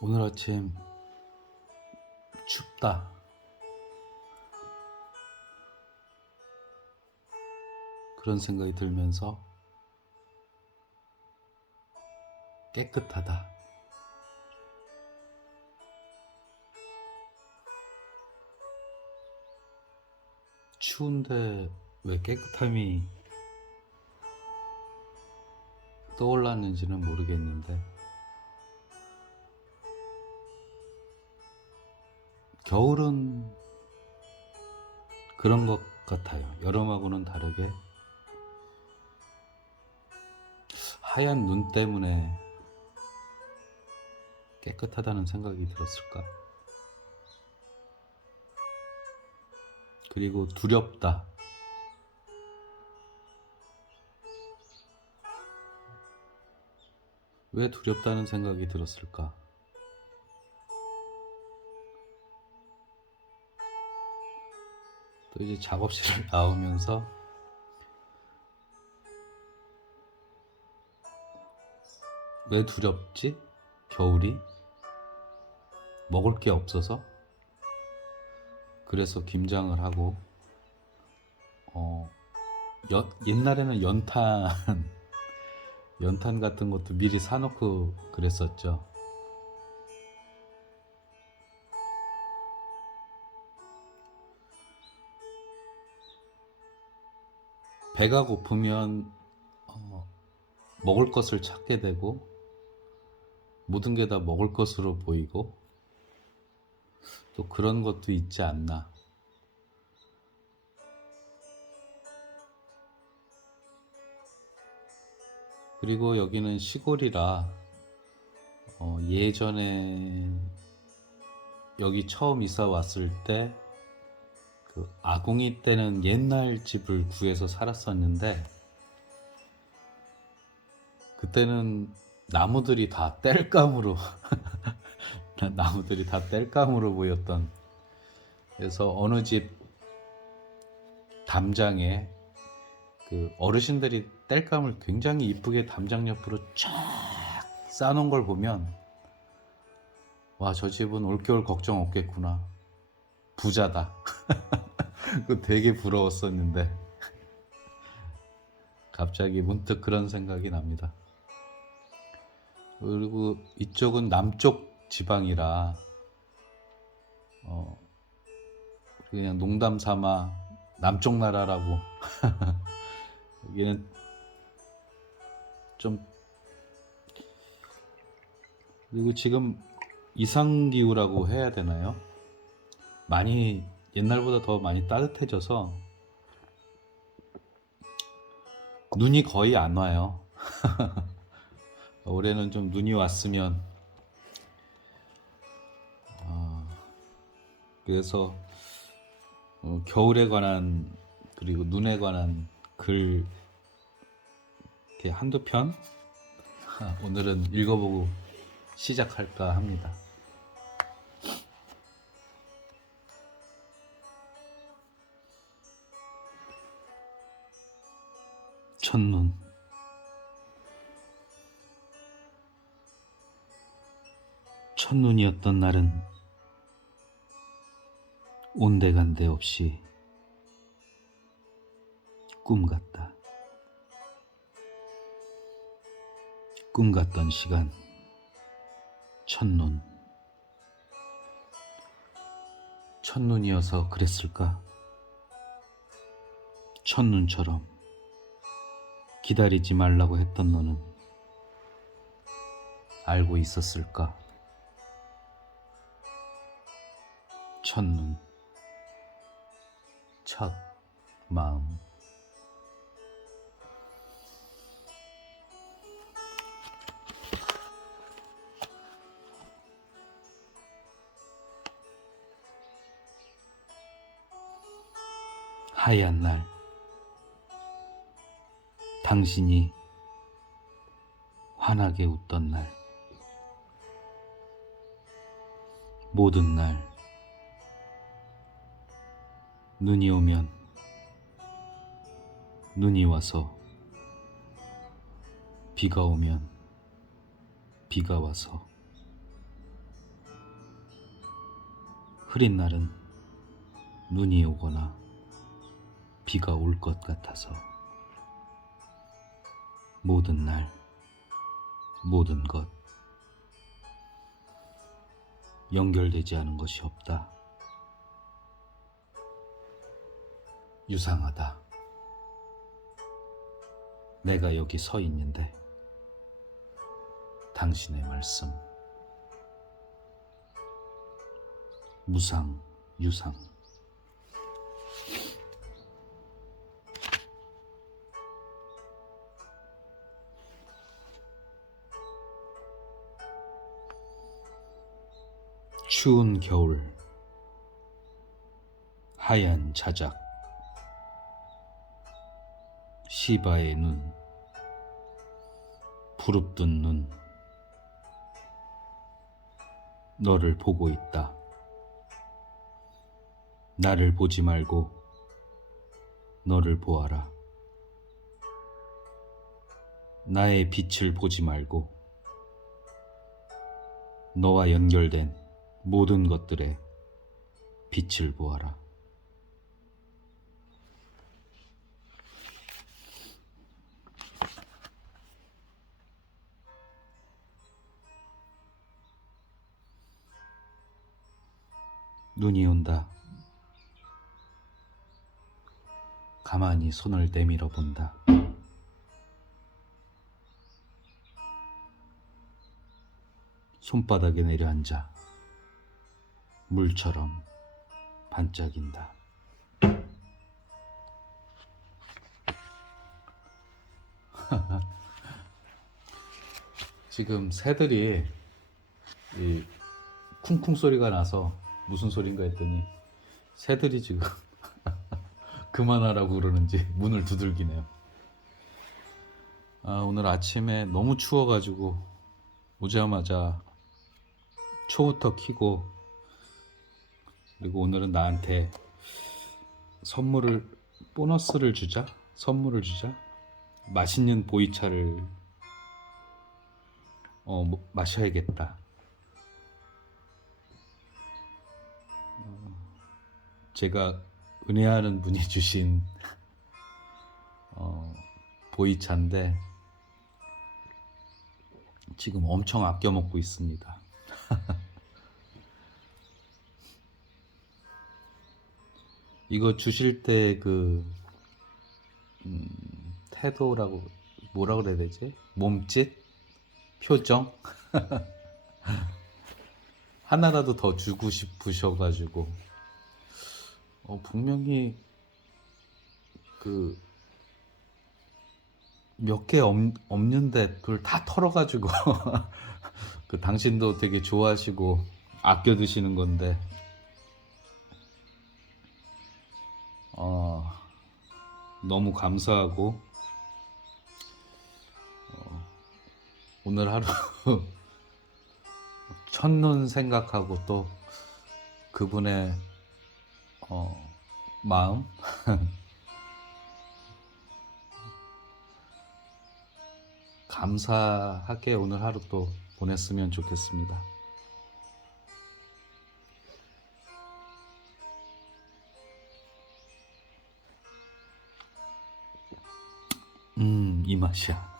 오늘 아침 춥다. 그런 생각이 들면서 깨끗하다. 추운데 왜 깨끗함이 떠올랐는지는 모르겠는데 겨울은 그런 것 같아요. 여름하고는 다르게 하얀 눈 때문에 깨끗하다는 생각이 들었을까? 그리고 두렵다. 왜 두렵다는 생각이 들었을까? 또 이제 작업실을 나오면서 왜 두렵지? 겨울이? 먹을 게 없어서? 그래서 김장을 하고, 어, 연- 옛날에는 연탄, 연탄 같은 것도 미리 사놓고 그랬었죠. 배가 고프면 어, 먹을 것을 찾게 되고 모든 게 다 먹을 것으로 보이고 또 그런 것도 있지 않나. 그리고 여기는 시골이라 어, 예전에 여기 처음 이사 왔을 때 그 아궁이 때는 옛날 집을 구해서 살았었는데 그때는 나무들이 다 땔감으로 나무들이 다 땔감으로 보였던 그래서 어느 집 담장에 그 어르신들이 땔감을 굉장히 이쁘게 담장 옆으로 쫙 쌓아놓은 걸 보면 와 저 집은 올겨울 걱정 없겠구나. 부자다 그 되게 부러웠었는데 갑자기 문득 그런 생각이 납니다. 그리고 이쪽은 남쪽 지방이라 어 그냥 농담 삼아 남쪽 나라라고 여기는 좀 그리고 지금 이상 기후라고 해야 되나요? 많이 옛날보다 더 많이 따뜻해져서 눈이 거의 안 와요. 올해는 좀 눈이 왔으면 아, 그래서 어, 겨울에 관한 그리고 눈에 관한 글 이렇게 한두 편 오늘은 읽어보고 시작할까 합니다. 첫눈 첫눈이었던 날은 온데간데 없이 꿈 같다. 꿈 같던 시간 첫눈 첫눈이어서 그랬을까? 첫눈처럼 기다리지 말라고 했던 너는 알고 있었을까? 첫눈, 첫 마음. 하얀 날. 당신이 환하게 웃던 날, 모든 날, 눈이 오면 눈이 와서, 비가 오면 비가 와서, 흐린 날은 눈이 오거나 비가 올 것 같아서 모든 날, 모든 것 연결되지 않은 것이 없다. 유상하다. 내가 여기 서 있는데 당신의 말씀 무상 유상 추운 겨울 하얀 자작 시바의 눈 부릅뜬 눈 너를 보고 있다. 나를 보지 말고 너를 보아라. 나의 빛을 보지 말고 너와 연결된 모든 것들의 빛을 보아라. 눈이 온다. 가만히 손을 내밀어 본다. 손바닥에 내려앉아 물처럼 반짝인다. 지금 새들이 이 쿵쿵 소리가 나서 무슨 소린가 했더니 새들이 지금 그만하라고 그러는지 문을 두들기네요. 아, 오늘 아침에 너무 추워가지고 오자마자 초부터 키고 그리고 오늘은 나한테 선물을 보너스를 주자 선물을 주자 맛있는 보이차를 어, 뭐, 마셔야겠다. 제가 은혜하는 분이 주신 어, 보이차인데 지금 엄청 아껴 먹고 있습니다. 이거 주실 때 그 음, 태도라고 뭐라 그래야 되지? 몸짓, 표정? 하나라도 더 주고 싶으셔가지고. 어, 분명히 그 몇 개 없는데 그걸 다 털어가지고 그 당신도 되게 좋아하시고 아껴 드시는 건데 어, 너무 감사하고 어, 오늘 하루 첫눈 생각하고 또 그분의 어, 마음 감사하게 오늘 하루 또 보냈으면 좋겠습니다. 이 맛이야.